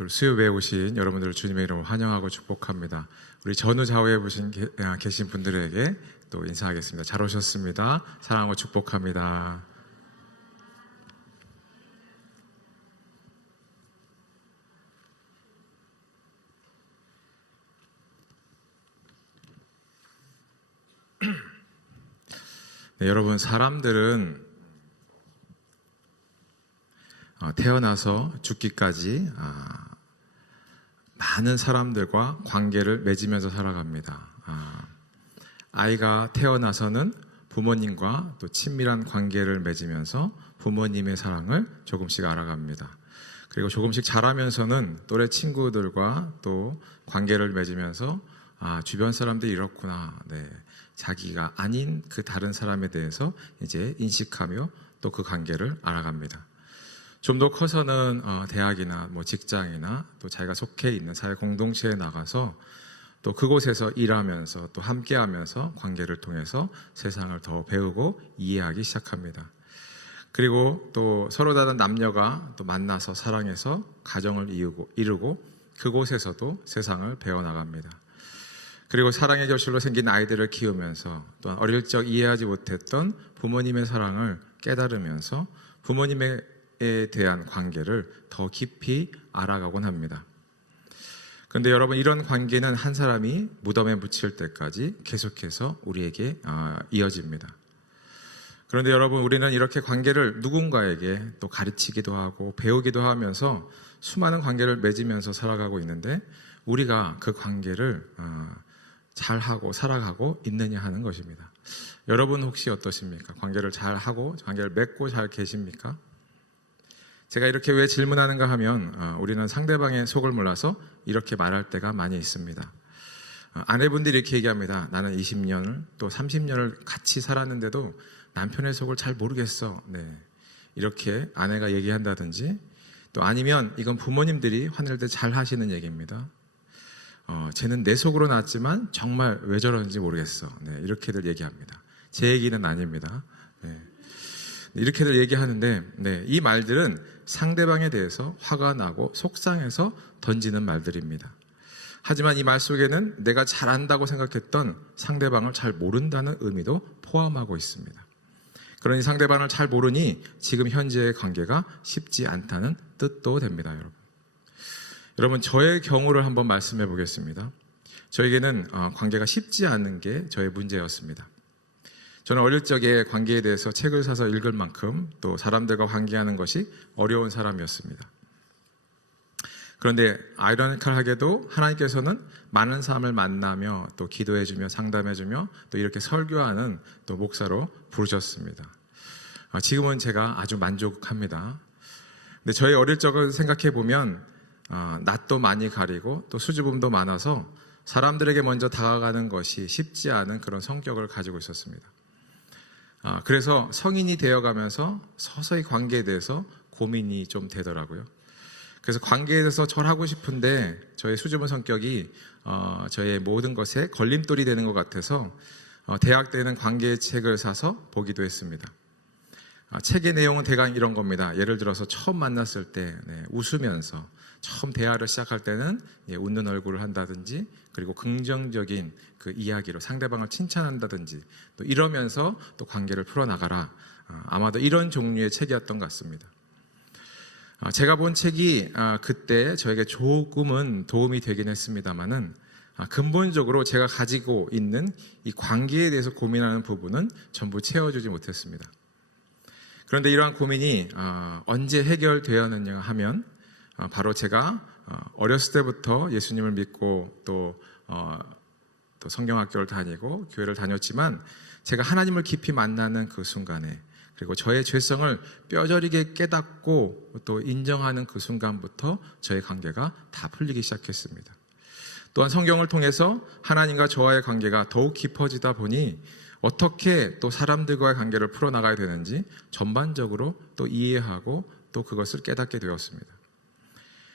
또 수요일에 오신 여러분들을 주님의 이름으로 환영하고 축복합니다. 우리 전후 좌우에 계신 분들에게 또 인사하겠습니다. 잘 오셨습니다. 사랑하고 축복합니다. 네, 여러분, 사람들은 태어나서 죽기까지 많은 사람들과 관계를 맺으면서 살아갑니다. 아이가 태어나서는 부모님과 또 친밀한 관계를 맺으면서 부모님의 사랑을 조금씩 알아갑니다. 그리고 조금씩 자라면서는 또래 친구들과 또 관계를 맺으면서 주변 사람들이 이렇구나, 자기가 아닌 그 다른 사람에 대해서 이제 인식하며 또 그 관계를 알아갑니다. 좀 더 커서는 대학이나 직장이나 또 자기가 속해 있는 사회 공동체에 나가서 또 그곳에서 일하면서 또 함께하면서 관계를 통해서 세상을 더 배우고 이해하기 시작합니다. 그리고 또 서로 다른 남녀가 또 만나서 사랑해서 가정을 이루고 그곳에서도 세상을 배워나갑니다. 그리고 사랑의 결실로 생긴 아이들을 키우면서 또한 어릴 적 이해하지 못했던 부모님의 사랑을 깨달으면서 부모님에 대한 관계를 더 깊이 알아가곤 합니다. 그런데 여러분, 이런 관계는 한 사람이 무덤에 묻힐 때까지 계속해서 우리에게 이어집니다. 그런데 여러분, 우리는 이렇게 관계를 누군가에게 또 가르치기도 하고 배우기도 하면서 수많은 관계를 맺으면서 살아가고 있는데 우리가 그 관계를 잘하고 살아가고 있느냐 하는 것입니다. 여러분 혹시 어떠십니까? 관계를 잘하고 관계를 맺고 잘 계십니까? 제가 이렇게 왜 질문하는가 하면 우리는 상대방의 속을 몰라서 이렇게 말할 때가 많이 있습니다. 아내분들이 이렇게 얘기합니다. 나는 20년을 또 30년을 같이 살았는데도 남편의 속을 잘 모르겠어. 이렇게 아내가 얘기한다든지, 또 아니면 이건 부모님들이 화낼 때 잘 하시는 얘기입니다. 쟤는 내 속으로 났지만 정말 왜 저러는지 모르겠어. 이렇게들 얘기합니다. 제 얘기는 아닙니다. 이렇게들 얘기하는데 이 말들은 상대방에 대해서 화가 나고 속상해서 던지는 말들입니다. 하지만 이 말 속에는 내가 잘 안다고 생각했던 상대방을 잘 모른다는 의미도 포함하고 있습니다. 그러니 상대방을 잘 모르니 지금 현재의 관계가 쉽지 않다는 뜻도 됩니다. 여러분, 저의 경우를 한번 말씀해 보겠습니다. 저에게는 관계가 쉽지 않은 게 저의 문제였습니다. 저는 어릴 적에 관계에 대해서 책을 사서 읽을 만큼 또 사람들과 관계하는 것이 어려운 사람이었습니다. 그런데 아이러니컬하게도 하나님께서는 많은 사람을 만나며 또 기도해주며 상담해주며 또 이렇게 설교하는 또 목사로 부르셨습니다. 지금은 제가 아주 만족합니다. 근데 저의 어릴 적을 생각해 보면 낯도 많이 가리고 또 수줍음도 많아서 사람들에게 먼저 다가가는 것이 쉽지 않은 그런 성격을 가지고 있었습니다. 그래서 성인이 되어가면서 서서히 관계에 대해서 고민이 좀 되더라고요. 그래서 관계에 대해서 절하고 싶은데 저의 수줍은 성격이 저의 모든 것에 걸림돌이 되는 것 같아서 대학 때는 관계의 책을 사서 보기도 했습니다. 책의 내용은 대강 이런 겁니다. 예를 들어서 처음 만났을 때 웃으면서 처음 대화를 시작할 때는 웃는 얼굴을 한다든지, 그리고 긍정적인 그 이야기로 상대방을 칭찬한다든지, 또 이러면서 또 관계를 풀어나가라. 아마도 이런 종류의 책이었던 것 같습니다. 제가 본 책이 그때 저에게 조금은 도움이 되긴 했습니다만은 근본적으로 제가 가지고 있는 이 관계에 대해서 고민하는 부분은 전부 채워주지 못했습니다. 그런데 이러한 고민이 언제 해결되었느냐 하면 바로 제가 어렸을 때부터 예수님을 믿고 또 성경학교를 다니고 교회를 다녔지만 제가 하나님을 깊이 만나는 그 순간에, 그리고 저의 죄성을 뼈저리게 깨닫고 또 인정하는 그 순간부터 저의 관계가 다 풀리기 시작했습니다. 또한 성경을 통해서 하나님과 저와의 관계가 더욱 깊어지다 보니 어떻게 또 사람들과의 관계를 풀어나가야 되는지 전반적으로 또 이해하고 또 그것을 깨닫게 되었습니다.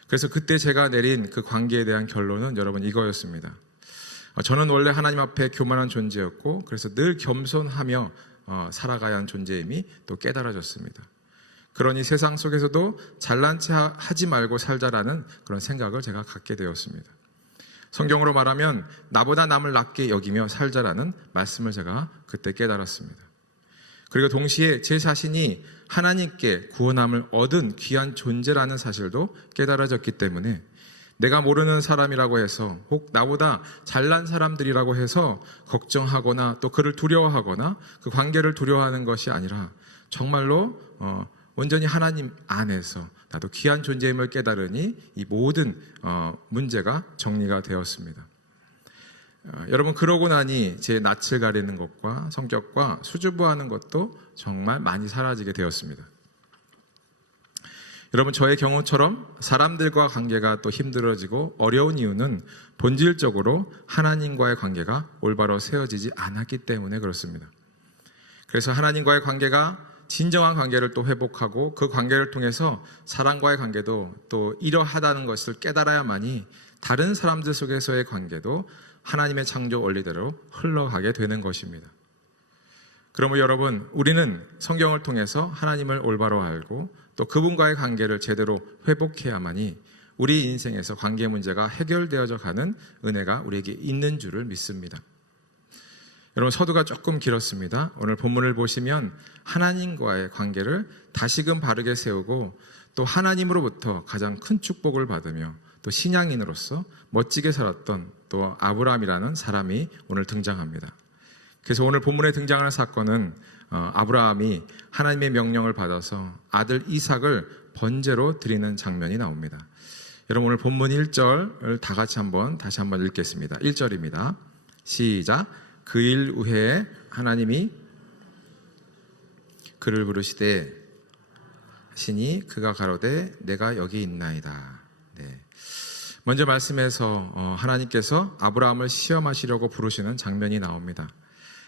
그래서 그때 제가 내린 그 관계에 대한 결론은 여러분 이거였습니다. 저는 원래 하나님 앞에 교만한 존재였고, 그래서 늘 겸손하며 살아가야 하는 존재임이 또 깨달아졌습니다. 그러니 세상 속에서도 잘난 체 하지 말고 살자라는 그런 생각을 제가 갖게 되었습니다. 성경으로 말하면 나보다 남을 낮게 여기며 살자라는 말씀을 제가 그때 깨달았습니다. 그리고 동시에 제 자신이 하나님께 구원함을 얻은 귀한 존재라는 사실도 깨달아졌기 때문에 내가 모르는 사람이라고 해서 혹 나보다 잘난 사람들이라고 해서 걱정하거나 또 그를 두려워하거나 그 관계를 두려워하는 것이 아니라 정말로 온전히 하나님 안에서 나도 귀한 존재임을 깨달으니 이 모든 문제가 정리가 되었습니다. 여러분, 그러고 나니 제 낯을 가리는 것과 성격과 수줍어하는 것도 정말 많이 사라지게 되었습니다. 여러분, 저의 경우처럼 사람들과 관계가 또 힘들어지고 어려운 이유는 본질적으로 하나님과의 관계가 올바로 세워지지 않았기 때문에 그렇습니다. 그래서 하나님과의 관계가 진정한 관계를 또 회복하고 그 관계를 통해서 사람과의 관계도 또 이러하다는 것을 깨달아야만이 다른 사람들 속에서의 관계도 하나님의 창조 원리대로 흘러가게 되는 것입니다. 그러므로 여러분, 우리는 성경을 통해서 하나님을 올바로 알고 또 그분과의 관계를 제대로 회복해야만이 우리 인생에서 관계 문제가 해결되어져 가는 은혜가 우리에게 있는 줄을 믿습니다. 여러분, 서두가 조금 길었습니다. 오늘 본문을 보시면 하나님과의 관계를 다시금 바르게 세우고 또 하나님으로부터 가장 큰 축복을 받으며 또 신앙인으로서 멋지게 살았던 또 아브라함이라는 사람이 오늘 등장합니다. 그래서 오늘 본문에 등장하는 사건은 아브라함이 하나님의 명령을 받아서 아들 이삭을 번제로 드리는 장면이 나옵니다. 여러분, 오늘 본문 1절을 다 같이 다시 한번 읽겠습니다. 1절입니다. 시작. 그 일 후에 하나님이 그를 부르시되 하시니 그가 가로되 내가 여기 있나이다. 네. 먼저 말씀에서 하나님께서 아브라함을 시험하시려고 부르시는 장면이 나옵니다.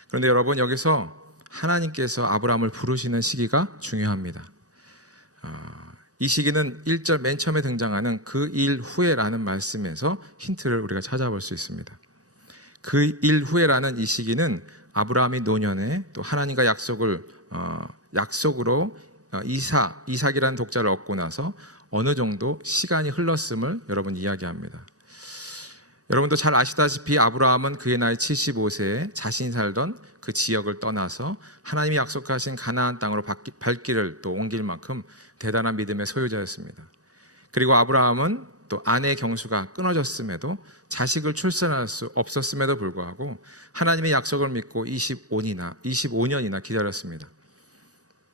그런데 여러분, 여기서 하나님께서 아브라함을 부르시는 시기가 중요합니다. 이 시기는 1절 맨 처음에 등장하는 그 일 후에라는 말씀에서 힌트를 우리가 찾아볼 수 있습니다. 그 일 후에라는 이 시기는 아브라함이 노년에 또 하나님과 약속으로 이삭이라는 독자를 얻고 나서 어느 정도 시간이 흘렀음을 여러분 이야기합니다. 여러분도 잘 아시다시피 아브라함은 그의 나이 75세에 자신이 살던 그 지역을 떠나서 하나님이 약속하신 가나안 땅으로 발길을 또 옮길 만큼 대단한 믿음의 소유자였습니다. 그리고 아브라함은 또 아내의 경수가 끊어졌음에도 자식을 출산할 수 없었음에도 불구하고 하나님의 약속을 믿고 25년이나 기다렸습니다.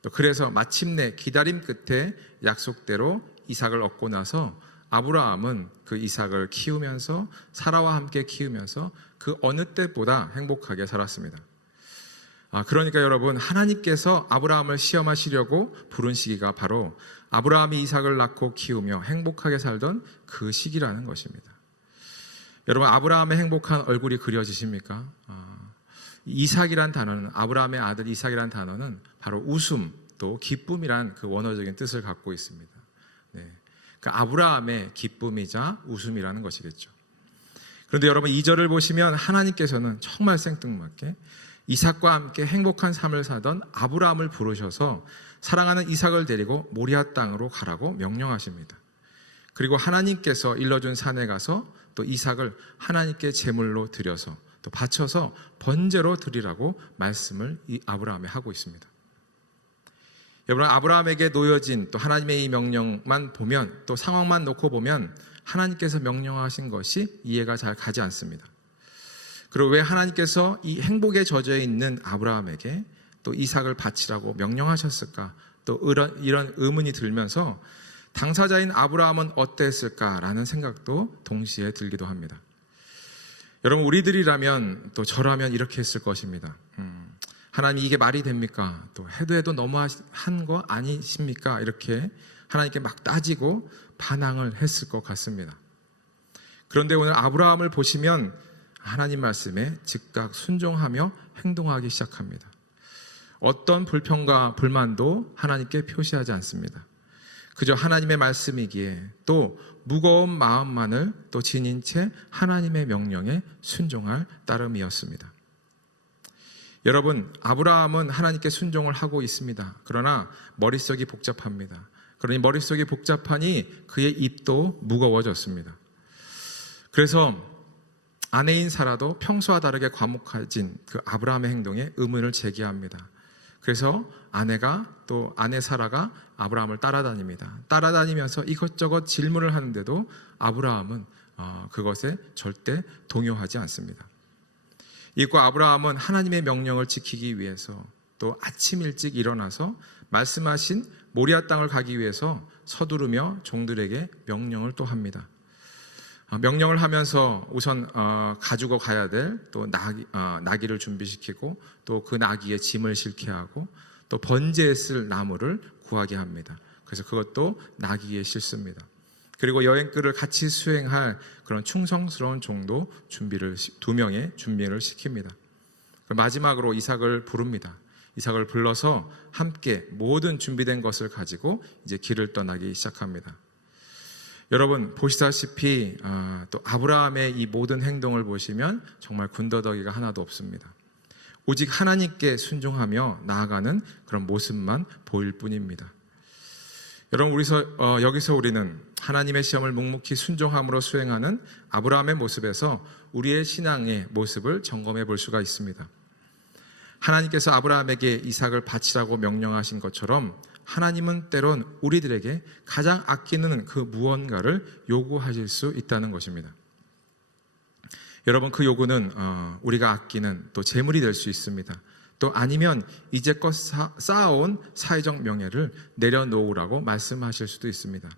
또 그래서 마침내 기다림 끝에 약속대로 이삭을 얻고 나서 아브라함은 그 이삭을 키우면서 사라와 함께 키우면서 그 어느 때보다 행복하게 살았습니다. 그러니까 여러분, 하나님께서 아브라함을 시험하시려고 부른 시기가 바로 아브라함이 이삭을 낳고 키우며 행복하게 살던 그 시기라는 것입니다. 여러분, 아브라함의 행복한 얼굴이 그려지십니까? 이삭이란 단어는, 아브라함의 아들 이삭이란 단어는 바로 웃음 또 기쁨이란 그 원어적인 뜻을 갖고 있습니다. 네. 그러니까 아브라함의 기쁨이자 웃음이라는 것이겠죠. 그런데 여러분, 2절을 보시면 하나님께서는 정말 생뚱맞게 이삭과 함께 행복한 삶을 사던 아브라함을 부르셔서 사랑하는 이삭을 데리고 모리아 땅으로 가라고 명령하십니다. 그리고 하나님께서 일러준 산에 가서 또 이삭을 하나님께 제물로 드려서 또 바쳐서 번제로 드리라고 말씀을 이 아브라함에 하고 있습니다. 여러분, 아브라함에게 놓여진 또 하나님의 이 명령만 보면, 또 상황만 놓고 보면 하나님께서 명령하신 것이 이해가 잘 가지 않습니다. 그리고 왜 하나님께서 이 행복에 젖어 있는 아브라함에게 또 이삭을 바치라고 명령하셨을까? 또 이런 의문이 들면서 당사자인 아브라함은 어땠을까라는 생각도 동시에 들기도 합니다. 여러분, 우리들이라면 또 저라면 이렇게 했을 것입니다. 하나님, 이게 말이 됩니까? 또 해도 너무한 거 아니십니까? 이렇게 하나님께 막 따지고 반항을 했을 것 같습니다. 그런데 오늘 아브라함을 보시면 하나님 말씀에 즉각 순종하며 행동하기 시작합니다. 어떤 불평과 불만도 하나님께 표시하지 않습니다. 그저 하나님의 말씀이기에 또 무거운 마음만을 또 지닌 채 하나님의 명령에 순종할 따름이었습니다. 여러분, 아브라함은 하나님께 순종을 하고 있습니다. 그러나 머릿속이 복잡합니다. 그러니 머릿속이 복잡하니 그의 입도 무거워졌습니다. 그래서 아내인 사라도 평소와 다르게 과묵해진 그 아브라함의 행동에 의문을 제기합니다. 그래서 아내 사라가 아브라함을 따라다닙니다. 따라다니면서 이것저것 질문을 하는데도 아브라함은 그것에 절대 동요하지 않습니다. 이과 아브라함은 하나님의 명령을 지키기 위해서 또 아침 일찍 일어나서 말씀하신 모리아 땅을 가기 위해서 서두르며 종들에게 명령을 또 합니다. 명령을 하면서 우선 가지고 가야 될 또 나귀를 준비시키고 또 그 나귀에 짐을 싣게 하고 또 번제에 쓸 나무를 구하게 합니다. 그래서 그것도 나귀에 싣습니다. 그리고 여행길을 같이 수행할 그런 충성스러운 종도 2명의 준비를 시킵니다. 마지막으로 이삭을 부릅니다. 이삭을 불러서 함께 모든 준비된 것을 가지고 이제 길을 떠나기 시작합니다. 여러분, 보시다시피 또 아브라함의 이 모든 행동을 보시면 정말 군더더기가 하나도 없습니다. 오직 하나님께 순종하며 나아가는 그런 모습만 보일 뿐입니다. 여러분, 여기서 우리는 하나님의 시험을 묵묵히 순종함으로 수행하는 아브라함의 모습에서 우리의 신앙의 모습을 점검해 볼 수가 있습니다. 하나님께서 아브라함에게 이삭을 바치라고 명령하신 것처럼 하나님은 때론 우리들에게 가장 아끼는 그 무언가를 요구하실 수 있다는 것입니다. 여러분, 그 요구는 우리가 아끼는 또 재물이 될 수 있습니다. 또 아니면 이제껏 쌓아온 사회적 명예를 내려놓으라고 말씀하실 수도 있습니다.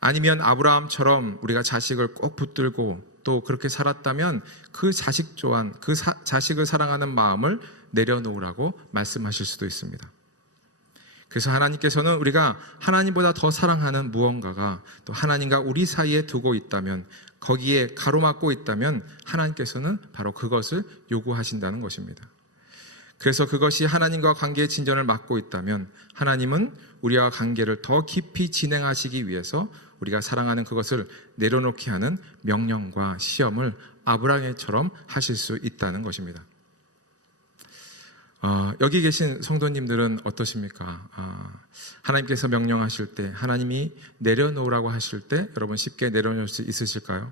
아니면 아브라함처럼 우리가 자식을 꼭 붙들고 또 그렇게 살았다면 그 자식 또한 그 자식을 사랑하는 마음을 내려놓으라고 말씀하실 수도 있습니다. 그래서 하나님께서는 우리가 하나님보다 더 사랑하는 무언가가 또 하나님과 우리 사이에 두고 있다면, 거기에 가로막고 있다면 하나님께서는 바로 그것을 요구하신다는 것입니다. 그래서 그것이 하나님과 관계의 진전을 막고 있다면 하나님은 우리와 관계를 더 깊이 진행하시기 위해서 우리가 사랑하는 그것을 내려놓게 하는 명령과 시험을 아브라함처럼 하실 수 있다는 것입니다. 여기 계신 성도님들은 어떠십니까? 하나님께서 명령하실 때, 하나님이 내려놓으라고 하실 때 여러분 쉽게 내려놓을 수 있으실까요?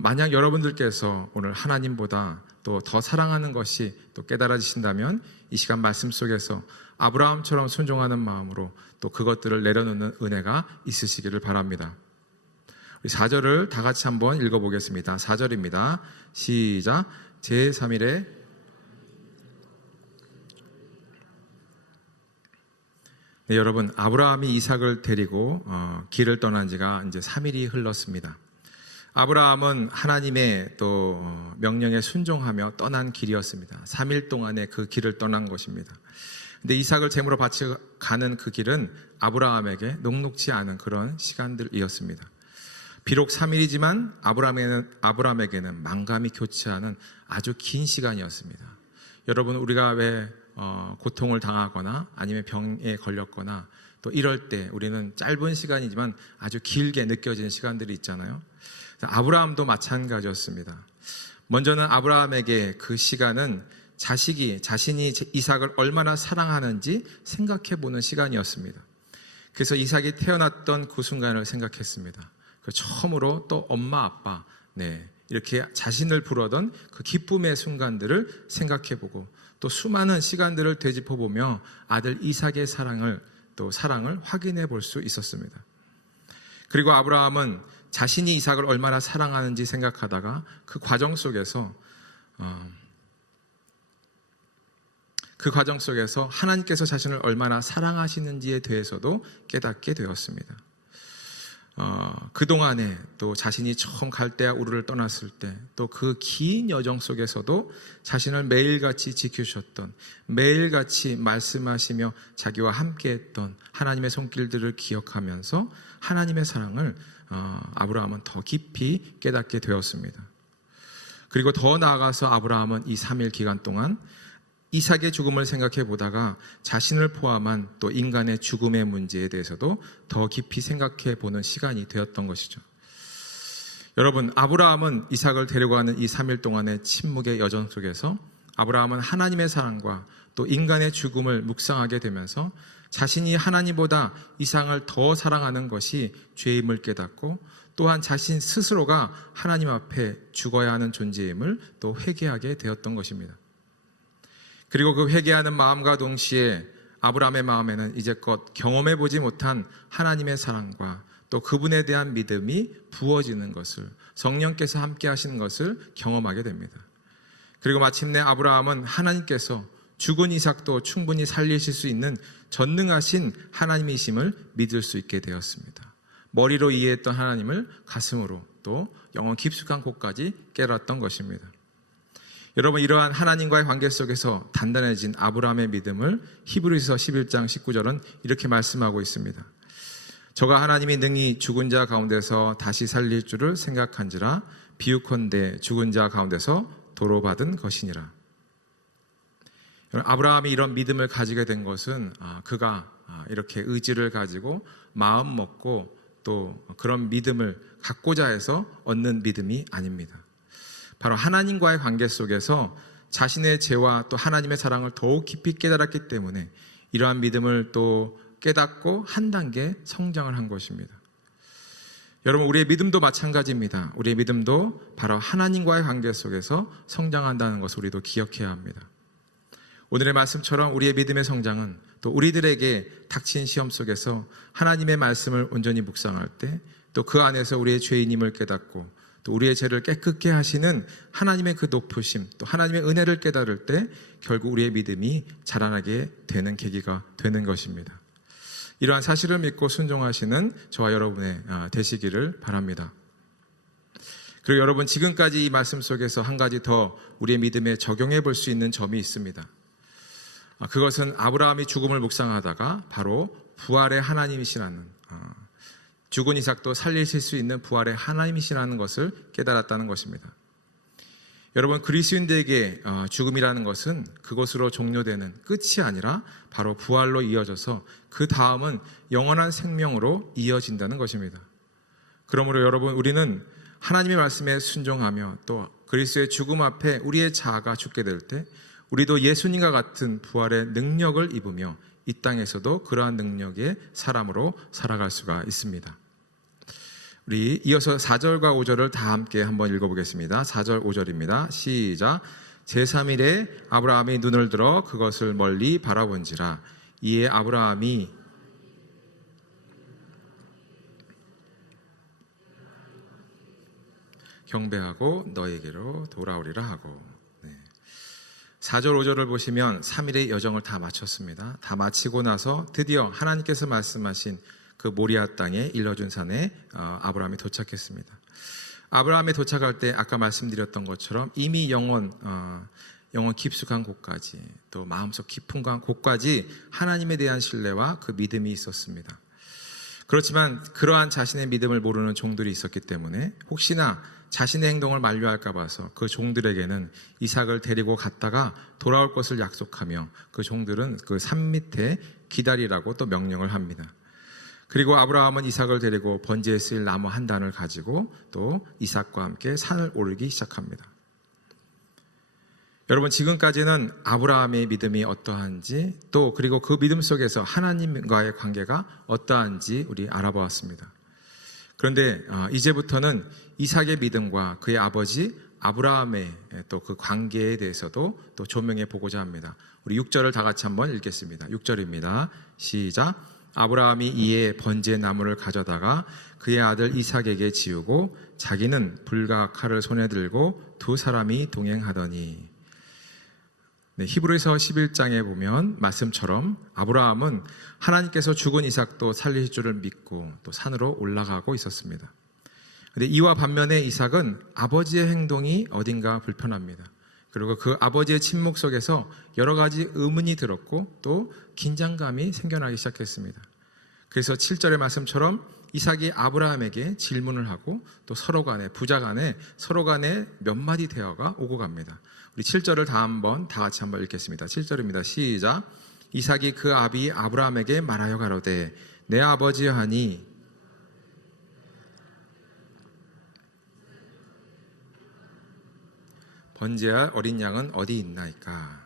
만약 여러분들께서 오늘 하나님보다 또 더 사랑하는 것이 또 깨달아지신다면 이 시간 말씀 속에서 아브라함처럼 순종하는 마음으로 또 그것들을 내려놓는 은혜가 있으시기를 바랍니다. 우리 4절을 다 같이 한번 읽어보겠습니다. 4절입니다. 시작. 제3일에 네, 여러분, 아브라함이 이삭을 데리고 길을 떠난 지가 이제 3일이 흘렀습니다. 아브라함은 하나님의 또 명령에 순종하며 떠난 길이었습니다. 3일 동안의 그 길을 떠난 것입니다. 근데 이삭을 제물로 바쳐 가는 그 길은 아브라함에게 녹록지 않은 그런 시간들이었습니다. 비록 3일이지만 아브라함에게는 만감이 교차하는 아주 긴 시간이었습니다. 여러분, 우리가 왜 고통을 당하거나 아니면 병에 걸렸거나 또 이럴 때 우리는 짧은 시간이지만 아주 길게 느껴지는 시간들이 있잖아요. 아브라함도 마찬가지였습니다. 먼저는 아브라함에게 그 시간은 자신이 이삭을 얼마나 사랑하는지 생각해보는 시간이었습니다. 그래서 이삭이 태어났던 그 순간을 생각했습니다. 처음으로 또 엄마 아빠 이렇게 자신을 부르던 그 기쁨의 순간들을 생각해보고 또 수많은 시간들을 되짚어보며 아들 이삭의 사랑을 확인해 볼 수 있었습니다. 그리고 아브라함은 자신이 이삭을 얼마나 사랑하는지 생각하다가 그 과정 속에서 하나님께서 자신을 얼마나 사랑하시는지에 대해서도 깨닫게 되었습니다. 그동안에 또 자신이 처음 갈대아 우르를 떠났을 때 또 그 긴 여정 속에서도 자신을 매일같이 지켜주셨던, 매일같이 말씀하시며 자기와 함께했던 하나님의 손길들을 기억하면서 하나님의 사랑을 아브라함은 더 깊이 깨닫게 되었습니다. 그리고 더 나아가서 아브라함은 이 3일 기간 동안 이삭의 죽음을 생각해 보다가 자신을 포함한 또 인간의 죽음의 문제에 대해서도 더 깊이 생각해 보는 시간이 되었던 것이죠. 여러분, 아브라함은 이삭을 데려가는 이 3일 동안의 침묵의 여정 속에서 아브라함은 하나님의 사랑과 또 인간의 죽음을 묵상하게 되면서 자신이 하나님보다 이상을 더 사랑하는 것이 죄임을 깨닫고 또한 자신 스스로가 하나님 앞에 죽어야 하는 존재임을 또 회개하게 되었던 것입니다. 그리고 그 회개하는 마음과 동시에 아브라함의 마음에는 이제껏 경험해 보지 못한 하나님의 사랑과 또 그분에 대한 믿음이 부어지는 것을, 성령께서 함께 하시는 것을 경험하게 됩니다. 그리고 마침내 아브라함은 하나님께서 죽은 이삭도 충분히 살리실 수 있는 전능하신 하나님이심을 믿을 수 있게 되었습니다. 머리로 이해했던 하나님을 가슴으로 또 영혼 깊숙한 곳까지 깨달았던 것입니다. 여러분, 이러한 하나님과의 관계 속에서 단단해진 아브라함의 믿음을 히브리서 11장 19절은 이렇게 말씀하고 있습니다. 저가 하나님이 능히 죽은 자 가운데서 다시 살릴 줄을 생각한지라 비유컨대 죽은 자 가운데서 도로받은 것이니라. 아브라함이 이런 믿음을 가지게 된 것은 그가 이렇게 의지를 가지고 마음 먹고 또 그런 믿음을 갖고자 해서 얻는 믿음이 아닙니다. 바로 하나님과의 관계 속에서 자신의 죄와 또 하나님의 사랑을 더욱 깊이 깨달았기 때문에 이러한 믿음을 또 깨닫고 한 단계 성장을 한 것입니다. 여러분, 우리의 믿음도 마찬가지입니다. 우리의 믿음도 바로 하나님과의 관계 속에서 성장한다는 것을 우리도 기억해야 합니다. 오늘의 말씀처럼 우리의 믿음의 성장은 또 우리들에게 닥친 시험 속에서 하나님의 말씀을 온전히 묵상할 때 또 그 안에서 우리의 죄인임을 깨닫고 또 우리의 죄를 깨끗게 하시는 하나님의 그 높으심 또 하나님의 은혜를 깨달을 때 결국 우리의 믿음이 자라나게 되는 계기가 되는 것입니다. 이러한 사실을 믿고 순종하시는 저와 여러분의 되시기를 바랍니다. 그리고 여러분, 지금까지 이 말씀 속에서 한 가지 더 우리의 믿음에 적용해 볼 수 있는 점이 있습니다. 그것은 아브라함이 죽음을 묵상하다가 바로 부활의 하나님이시라는, 죽은 이삭도 살리실 수 있는 부활의 하나님이시라는 것을 깨달았다는 것입니다. 여러분, 그리스도인들에게 죽음이라는 것은 그것으로 종료되는 끝이 아니라 바로 부활로 이어져서 그 다음은 영원한 생명으로 이어진다는 것입니다. 그러므로 여러분, 우리는 하나님의 말씀에 순종하며 또 그리스도의 죽음 앞에 우리의 자아가 죽게 될 때 우리도 예수님과 같은 부활의 능력을 입으며 이 땅에서도 그러한 능력의 사람으로 살아갈 수가 있습니다. 우리 이어서 4절과 5절을 다 함께 한번 읽어보겠습니다. 4절 5절입니다. 시작. 제3일에 아브라함이 눈을 들어 그것을 멀리 바라본지라 이에 아브라함이 경배하고 너에게로 돌아오리라 하고. 4절 5절을 보시면 3일의 여정을 다 마쳤습니다. 다 마치고 나서 드디어 하나님께서 말씀하신 그 모리아 땅에 일러준 산에 아브라함이 도착했습니다. 아브라함이 도착할 때 아까 말씀드렸던 것처럼 이미 영혼 깊숙한 곳까지 또 마음속 깊은 곳까지 하나님에 대한 신뢰와 그 믿음이 있었습니다. 그렇지만 그러한 자신의 믿음을 모르는 종들이 있었기 때문에 혹시나 자신의 행동을 만류할까 봐서 그 종들에게는 이삭을 데리고 갔다가 돌아올 것을 약속하며 그 종들은 그 산 밑에 기다리라고 또 명령을 합니다. 그리고 아브라함은 이삭을 데리고 번제에 쓰일 나무 한 단을 가지고 또 이삭과 함께 산을 오르기 시작합니다. 여러분, 지금까지는 아브라함의 믿음이 어떠한지 또 그리고 그 믿음 속에서 하나님과의 관계가 어떠한지 우리 알아보았습니다. 그런데 이제부터는 이삭의 믿음과 그의 아버지 아브라함의 또 그 관계에 대해서도 또 조명해 보고자 합니다. 우리 6절을 다 같이 한번 읽겠습니다. 6절입니다. 시작. 아브라함이 이에 번제 나무를 가져다가 그의 아들 이삭에게 지우고 자기는 불과 칼을 손에 들고 두 사람이 동행하더니. 히브리서 11장에 보면 말씀처럼 아브라함은 하나님께서 죽은 이삭도 살리실 줄을 믿고 또 산으로 올라가고 있었습니다. 그런데 이와 반면에 이삭은 아버지의 행동이 어딘가 불편합니다. 그리고 그 아버지의 침묵 속에서 여러 가지 의문이 들었고 또 긴장감이 생겨나기 시작했습니다. 그래서 7절의 말씀처럼 이삭이 아브라함에게 질문을 하고 또 서로 간에 부자 간에 서로 간에 몇 마디 대화가 오고 갑니다. 우리 7절을 다 같이 한번 읽겠습니다. 7절입니다. 시작. 이삭이 그 아비 아브라함에게 말하여 가로되 내 아버지 하니 번제할 어린 양은 어디 있나이까.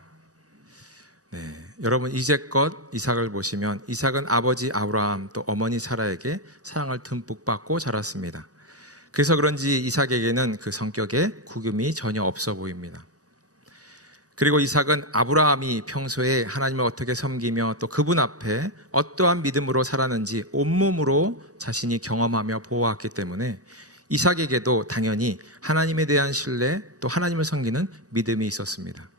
여러분 이제껏 이삭을 보시면 이삭은 아버지 아브라함 또 어머니 사라에게 사랑을 듬뿍 받고 자랐습니다. 그래서 그런지 이삭에게는 그 성격에 구김이 전혀 없어 보입니다. 그리고 이삭은 아브라함이 평소에 하나님을 어떻게 섬기며 또 그분 앞에 어떠한 믿음으로 살았는지 온몸으로 자신이 경험하며 보아왔기 때문에 이삭에게도 당연히 하나님에 대한 신뢰 또 하나님을 섬기는 믿음이 있었습니다.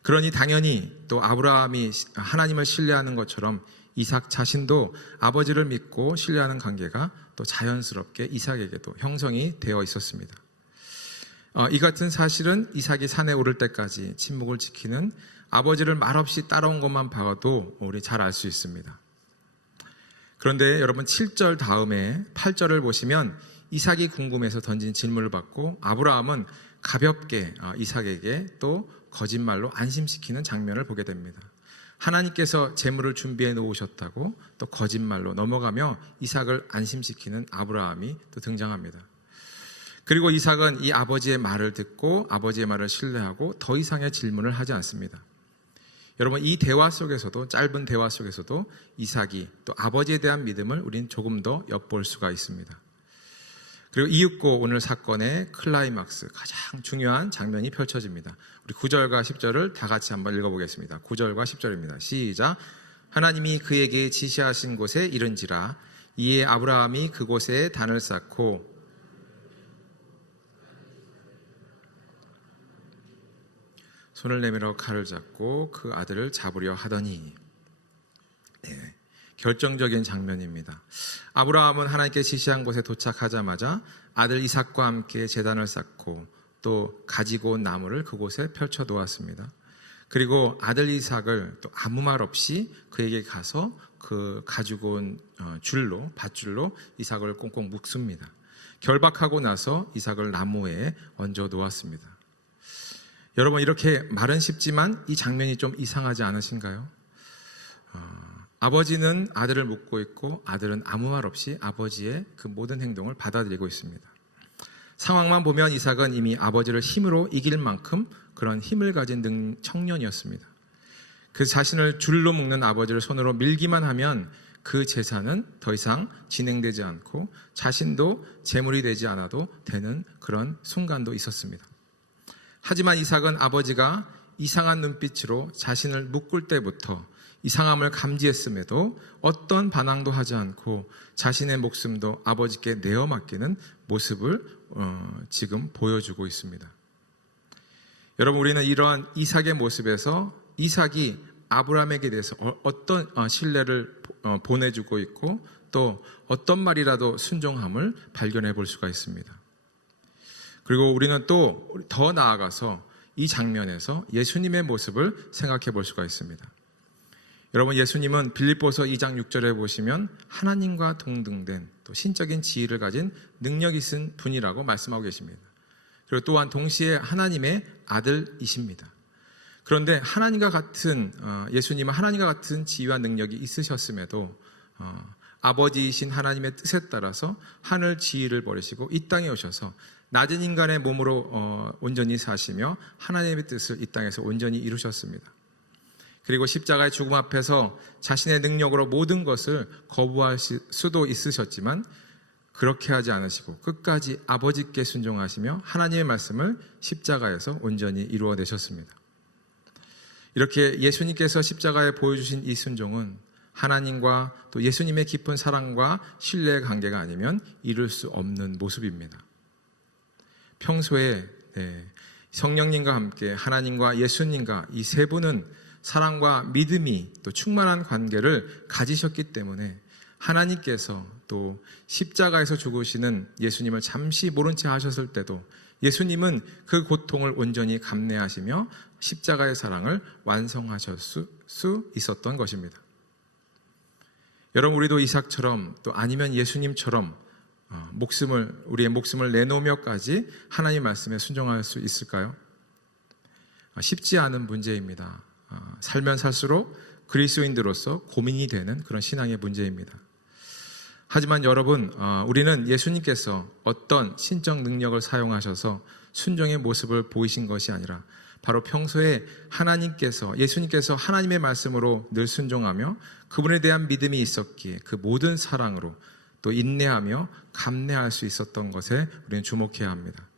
그러니 당연히 또 아브라함이 하나님을 신뢰하는 것처럼 이삭 자신도 아버지를 믿고 신뢰하는 관계가 또 자연스럽게 이삭에게도 형성이 되어 있었습니다. 이 같은 사실은 이삭이 산에 오를 때까지 침묵을 지키는 아버지를 말없이 따라온 것만 봐도 우리 잘 알 수 있습니다. 그런데 여러분 7절 다음에 8절을 보시면 이삭이 궁금해서 던진 질문을 받고 아브라함은 가볍게 이삭에게 또 거짓말로 안심시키는 장면을 보게 됩니다. 하나님께서 재물을 준비해 놓으셨다고 또 거짓말로 넘어가며 이삭을 안심시키는 아브라함이 또 등장합니다. 그리고 이삭은 이 아버지의 말을 듣고 아버지의 말을 신뢰하고 더 이상의 질문을 하지 않습니다. 여러분 이 대화 속에서도 짧은 대화 속에서도 이삭이 또 아버지에 대한 믿음을 우린 조금 더 엿볼 수가 있습니다. 그리고 이윽고 오늘 사건의 클라이막스 가장 중요한 장면이 펼쳐집니다. 우리 9절과 10절을 다 같이 한번 읽어보겠습니다. 9절과 10절입니다. 시작. 하나님이 그에게 지시하신 곳에 이른지라 이에 아브라함이 그곳에 단을 쌓고 손을 내밀어 칼을 잡고 그 아들을 잡으려 하더니 결정적인 장면입니다. 아브라함은 하나님께 지시한 곳에 도착하자마자 아들 이삭과 함께 제단을 쌓고 또 가지고 온 나무를 그곳에 펼쳐 놓았습니다. 그리고 아들 이삭을 또 아무 말 없이 그에게 가서 그 가지고 온 줄로 밧줄로 이삭을 꽁꽁 묶습니다. 결박하고 나서 이삭을 나무에 얹어 놓았습니다. 여러분 이렇게 말은 쉽지만 이 장면이 좀 이상하지 않으신가요? 아버지는 아들을 묻고 있고 아들은 아무 말 없이 아버지의 그 모든 행동을 받아들이고 있습니다. 상황만 보면 이삭은 이미 아버지를 힘으로 이길 만큼 그런 힘을 가진 청년이었습니다. 그 자신을 줄로 묶는 아버지를 손으로 밀기만 하면 그 제사는 더 이상 진행되지 않고 자신도 제물이 되지 않아도 되는 그런 순간도 있었습니다. 하지만 이삭은 아버지가 이상한 눈빛으로 자신을 묶을 때부터 이상함을 감지했음에도 어떤 반항도 하지 않고 자신의 목숨도 아버지께 내어 맡기는 모습을 지금 보여주고 있습니다. 여러분 우리는 이러한 이삭의 모습에서 이삭이 아브라함에게 대해서 어떤 신뢰를 보내주고 있고 또 어떤 말이라도 순종함을 발견해 볼 수가 있습니다. 그리고 우리는 또 더 나아가서 이 장면에서 예수님의 모습을 생각해 볼 수가 있습니다. 여러분 예수님은 빌립보서 2장 6절에 보시면 하나님과 동등된 또 신적인 지위를 가진 능력이 있은 분이라고 말씀하고 계십니다. 그리고 또한 동시에 하나님의 아들이십니다. 그런데 하나님과 같은 예수님은 하나님과 같은 지위와 능력이 있으셨음에도 아버지이신 하나님의 뜻에 따라서 하늘 지위를 버리시고 이 땅에 오셔서 낮은 인간의 몸으로 온전히 사시며 하나님의 뜻을 이 땅에서 온전히 이루셨습니다. 그리고 십자가의 죽음 앞에서 자신의 능력으로 모든 것을 거부할 수도 있으셨지만 그렇게 하지 않으시고 끝까지 아버지께 순종하시며 하나님의 말씀을 십자가에서 온전히 이루어내셨습니다. 이렇게 예수님께서 십자가에 보여주신 이 순종은 하나님과 또 예수님의 깊은 사랑과 신뢰의 관계가 아니면 이룰 수 없는 모습입니다. 평소에 성령님과 함께 하나님과 예수님과 이 세 분은 사랑과 믿음이 또 충만한 관계를 가지셨기 때문에 하나님께서 또 십자가에서 죽으시는 예수님을 잠시 모른 채 하셨을 때도 예수님은 그 고통을 온전히 감내하시며 십자가의 사랑을 완성하실 수 있었던 것입니다. 여러분 우리도 이삭처럼 또 아니면 예수님처럼 우리의 목숨을 내놓으며까지 하나님 말씀에 순종할 수 있을까요? 쉽지 않은 문제입니다. 살면 살수록 그리스도인들로서 고민이 되는 그런 신앙의 문제입니다. 하지만 여러분, 우리는 예수님께서 어떤 신적 능력을 사용하셔서 순종의 모습을 보이신 것이 아니라 바로 평소에 예수님께서 하나님의 말씀으로 늘 순종하며 그분에 대한 믿음이 있었기에 그 모든 사랑으로 또 인내하며 감내할 수 있었던 것에 우리는 주목해야 합니다.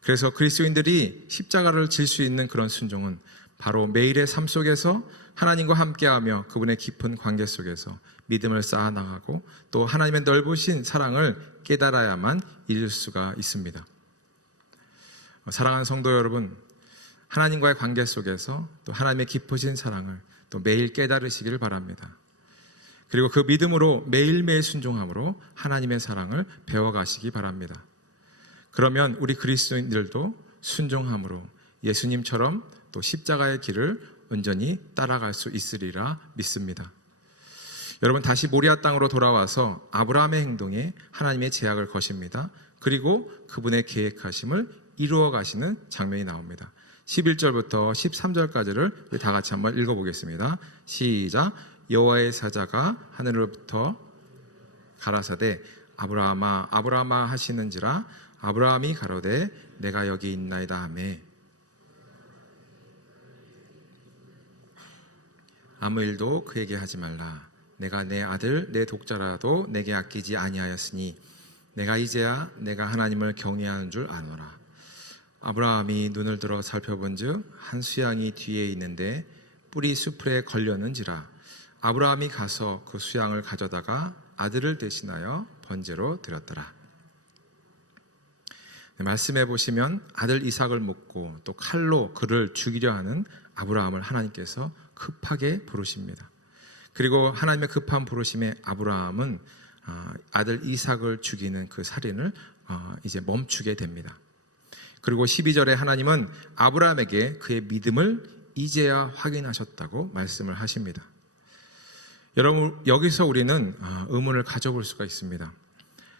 그래서 그리스도인들이 십자가를 질 수 있는 그런 순종은 바로 매일의 삶 속에서 하나님과 함께하며 그분의 깊은 관계 속에서 믿음을 쌓아나가고 또 하나님의 넓으신 사랑을 깨달아야만 이룰 수가 있습니다. 사랑하는 성도 여러분, 하나님과의 관계 속에서 또 하나님의 깊으신 사랑을 또 매일 깨달으시기를 바랍니다. 그리고 그 믿음으로 매일매일 순종함으로 하나님의 사랑을 배워가시기 바랍니다. 그러면 우리 그리스도인들도 순종함으로 예수님처럼 또 십자가의 길을 온전히 따라갈 수 있으리라 믿습니다. 여러분, 다시 모리아 땅으로 돌아와서 아브라함의 행동에 하나님의 제약을 거십니다. 그리고 그분의 계획하심을 이루어 가시는 장면이 나옵니다. 11절부터 13절까지를 다 같이 한번 읽어보겠습니다. 시작. 여호와의 사자가 하늘로부터 가라사대 아브라함아 아브라함아 하시는지라 아브라함이 가로되 내가 여기 있나이다 하매 아무 일도 그에게 하지 말라. 내가 내 아들 내 독자라도 내게 아끼지 아니하였으니 내가 이제야 내가 하나님을 경외하는 줄 아노라. 아브라함이 눈을 들어 살펴본즉 한 수양이 뒤에 있는데 뿔이 수풀에 걸렸는지라. 아브라함이 가서 그 수양을 가져다가 아들을 대신하여 번제로 드렸더라. 말씀해 보시면 아들 이삭을 묻고 또 칼로 그를 죽이려 하는 아브라함을 하나님께서 급하게 부르십니다. 그리고 하나님의 급한 부르심에 아브라함은 아들 이삭을 죽이는 그 살인을 이제 멈추게 됩니다. 그리고 12절에 하나님은 아브라함에게 그의 믿음을 이제야 확인하셨다고 말씀을 하십니다. 여러분, 여기서 우리는 의문을 가져볼 수가 있습니다.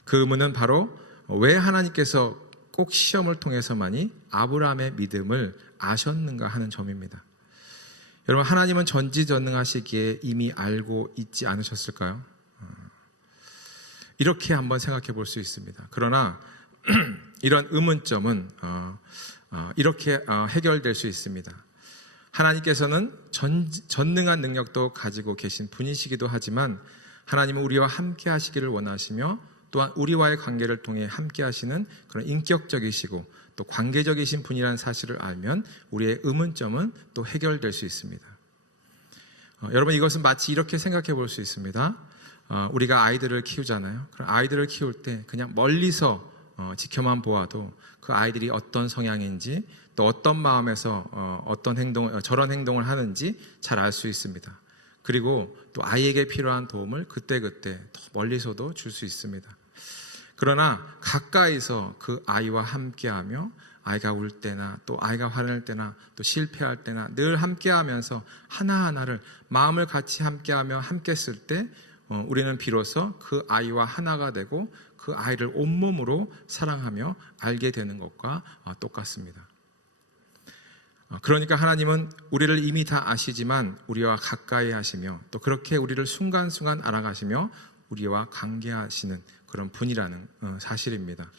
그 의문은 바로 왜 하나님께서 꼭 시험을 통해서만이 아브라함의 믿음을 아셨는가 하는 점입니다. 여러분, 하나님은 전지전능하시기에 이미 알고 있지 않으셨을까요? 이렇게 한번 생각해 볼 수 있습니다. 그러나 이런 의문점은 이렇게 해결될 수 있습니다. 하나님께서는 전능한 능력도 가지고 계신 분이시기도 하지만 하나님은 우리와 함께 하시기를 원하시며 또한 우리와의 관계를 통해 함께 하시는 그런 인격적이시고 또 관계적이신 분이라는 사실을 알면 우리의 의문점은 또 해결될 수 있습니다. 여러분, 이것은 마치 이렇게 생각해 볼 수 있습니다. 우리가 아이들을 키우잖아요. 그럼 아이들을 키울 때 그냥 멀리서 지켜만 보아도 그 아이들이 어떤 성향인지 또 어떤 마음에서 저런 행동을 하는지 잘 알 수 있습니다. 그리고 또 아이에게 필요한 도움을 그때그때 더 멀리서도 줄 수 있습니다. 그러나 가까이서 그 아이와 함께하며 아이가 울 때나 또 아이가 화낼 때나 또 실패할 때나 늘 함께하면서 하나하나를 마음을 같이 함께하며 함께 쓸 때 우리는 비로소 그 아이와 하나가 되고 그 아이를 온몸으로 사랑하며 알게 되는 것과 똑같습니다. 그러니까 하나님은 우리를 이미 다 아시지만 우리와 가까이 하시며 또 그렇게 우리를 순간순간 알아가시며 우리와 관계하시는 그런 분이라는 사실입니다.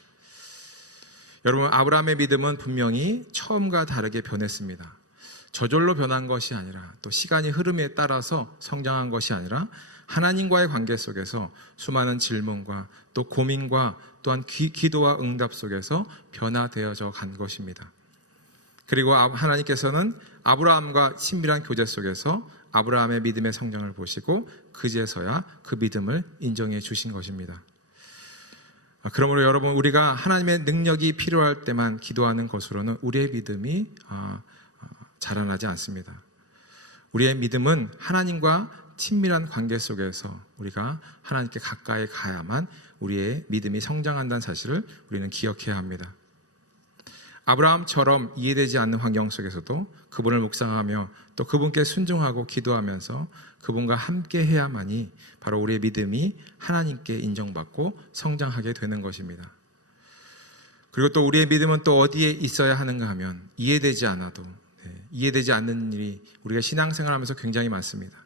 여러분, 아브라함의 믿음은 분명히 처음과 다르게 변했습니다. 저절로 변한 것이 아니라 또 시간이 흐름에 따라서 성장한 것이 아니라 하나님과의 관계 속에서 수많은 질문과 또 고민과 또한 기도와 응답 속에서 변화되어져 간 것입니다. 그리고 하나님께서는 아브라함과 친밀한 교제 속에서 아브라함의 믿음의 성장을 보시고 그제서야 그 믿음을 인정해 주신 것입니다. 그러므로 여러분, 우리가 하나님의 능력이 필요할 때만 기도하는 것으로는 우리의 믿음이 자라나지 않습니다. 우리의 믿음은 하나님과 친밀한 관계 속에서 우리가 하나님께 가까이 가야만 우리의 믿음이 성장한다는 사실을 우리는 기억해야 합니다. 아브라함처럼 이해되지 않는 환경 속에서도 그분을 묵상하며 또 그분께 순종하고 기도하면서 그분과 함께 해야만이 바로 우리의 믿음이 하나님께 인정받고 성장하게 되는 것입니다. 그리고 또 우리의 믿음은 또 어디에 있어야 하는가 하면 이해되지 않아도 이해되지 않는 일이 우리가 신앙생활하면서 굉장히 많습니다.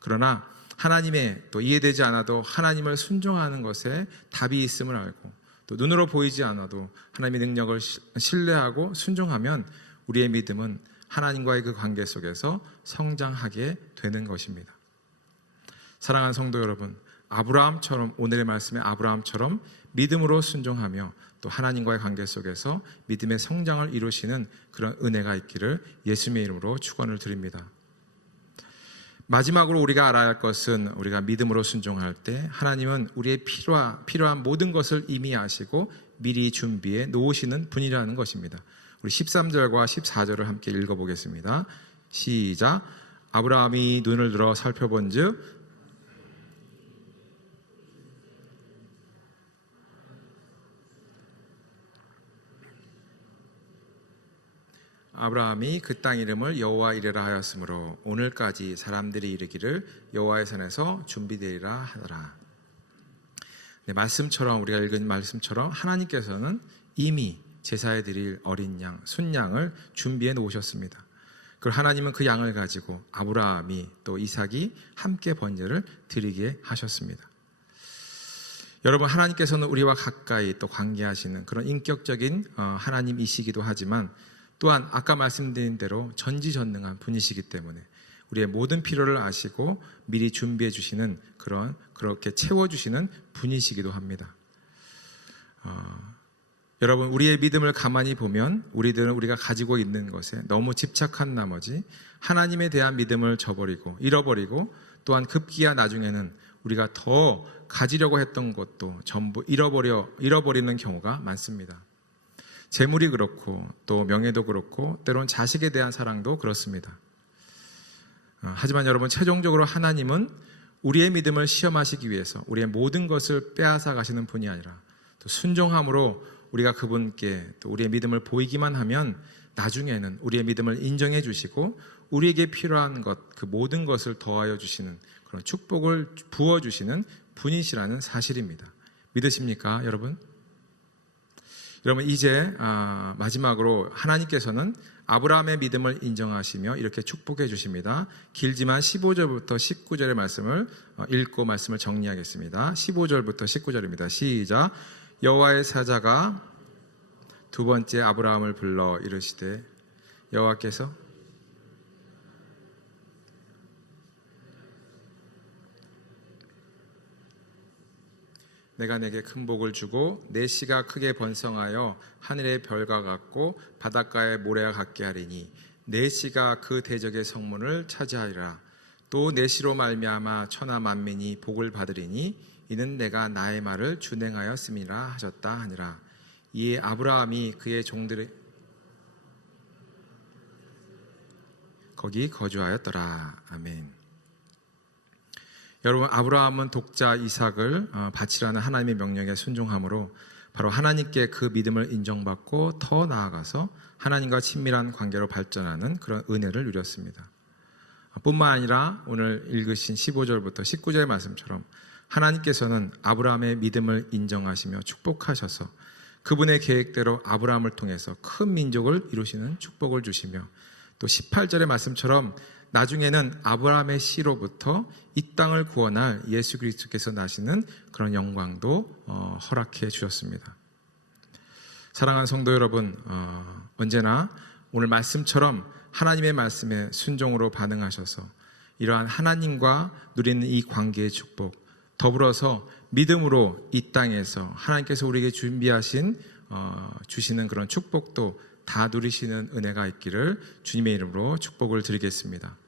그러나 하나님의 또 이해되지 않아도 하나님을 순종하는 것에 답이 있음을 알고 또 눈으로 보이지 않아도 하나님의 능력을 신뢰하고 순종하면 우리의 믿음은 하나님과의 그 관계 속에서 성장하게 되는 것입니다. 사랑하는 성도 여러분, 아브라함처럼, 오늘의 말씀의 아브라함처럼 믿음으로 순종하며 또 하나님과의 관계 속에서 믿음의 성장을 이루시는 그런 은혜가 있기를 예수님의 이름으로 축원을 드립니다. 마지막으로 우리가 알아야 할 것은, 우리가 믿음으로 순종할 때 하나님은 우리의 필요한 모든 것을 이미 아시고 미리 준비해 놓으시는 분이라는 것입니다. 우리 13절과 14절을 함께 읽어보겠습니다. 시작. 아브라함이 눈을 들어 살펴본즉 아브라함이 그 땅 이름을 여호와 이레라 하였으므로 오늘까지 사람들이 이르기를 여호와의 산에서 준비되리라 하더라. 네, 말씀처럼, 우리가 읽은 말씀처럼 하나님께서는 이미 제사에 드릴 어린 양, 순양을 준비해 놓으셨습니다. 그리고 하나님은 그 양을 가지고 아브라함이 또 이삭이 함께 번제를 드리게 하셨습니다. 여러분, 하나님께서는 우리와 가까이 또 관계하시는 그런 인격적인 하나님이시기도 하지만 또한 아까 말씀드린 대로 전지전능한 분이시기 때문에 우리의 모든 필요를 아시고 미리 준비해 주시는 그렇게 채워주시는 분이시기도 합니다. 여러분, 우리의 믿음을 가만히 보면 우리들은 우리가 가지고 있는 것에 너무 집착한 나머지 하나님에 대한 믿음을 저버리고 잃어버리고 또한 급기야 나중에는 우리가 더 가지려고 했던 것도 전부 잃어버리는 경우가 많습니다. 재물이 그렇고 또 명예도 그렇고 때론 자식에 대한 사랑도 그렇습니다. 하지만 여러분, 최종적으로 하나님은 우리의 믿음을 시험하시기 위해서 우리의 모든 것을 빼앗아 가시는 분이 아니라 또 순종함으로 우리가 그분께 또 우리의 믿음을 보이기만 하면 나중에는 우리의 믿음을 인정해 주시고 우리에게 필요한 것, 그 모든 것을 더하여 주시는 그런 축복을 부어주시는 분이시라는 사실입니다. 믿으십니까, 여러분? 여러분, 이제 마지막으로 하나님께서는 아브라함의 믿음을 인정하시며 이렇게 축복해 주십니다. 길지만 15절부터 19절의 말씀을 읽고 말씀을 정리하겠습니다. 15절부터 19절입니다. 시작. 여호와의 사자가 두 번째 아브라함을 불러 이르시되 여호와께서 내가 내게 큰 복을 주고 내 씨가 크게 번성하여 하늘의 별과 같고 바닷가의 모래와 같게 하리니 내 씨가 그 대적의 성문을 차지하리라. 또 내 씨로 말미암아 천하 만민이 복을 받으리니 이는 내가 나의 말을 준행하였음이라 하셨다 하니라. 이에 아브라함이 그의 종들의 거기 거주하였더라. 아멘. 여러분, 아브라함은 독자 이삭을 바치라는 하나님의 명령에 순종함으로 바로 하나님께 그 믿음을 인정받고 더 나아가서 하나님과 친밀한 관계로 발전하는 그런 은혜를 누렸습니다. 뿐만 아니라 오늘 읽으신 15절부터 19절의 말씀처럼 하나님께서는 아브라함의 믿음을 인정하시며 축복하셔서 그분의 계획대로 아브라함을 통해서 큰 민족을 이루시는 축복을 주시며 또 18절의 말씀처럼 나중에는 아브라함의 씨로부터 이 땅을 구원할 예수 그리스도께서 나시는 그런 영광도 허락해 주셨습니다. 사랑하는 성도 여러분, 언제나 오늘 말씀처럼 하나님의 말씀에 순종으로 반응하셔서 이러한 하나님과 누리는 이 관계의 축복, 더불어서 믿음으로 이 땅에서 하나님께서 우리에게 준비하신 주시는 그런 축복도 다 누리시는 은혜가 있기를 주님의 이름으로 축복을 드리겠습니다.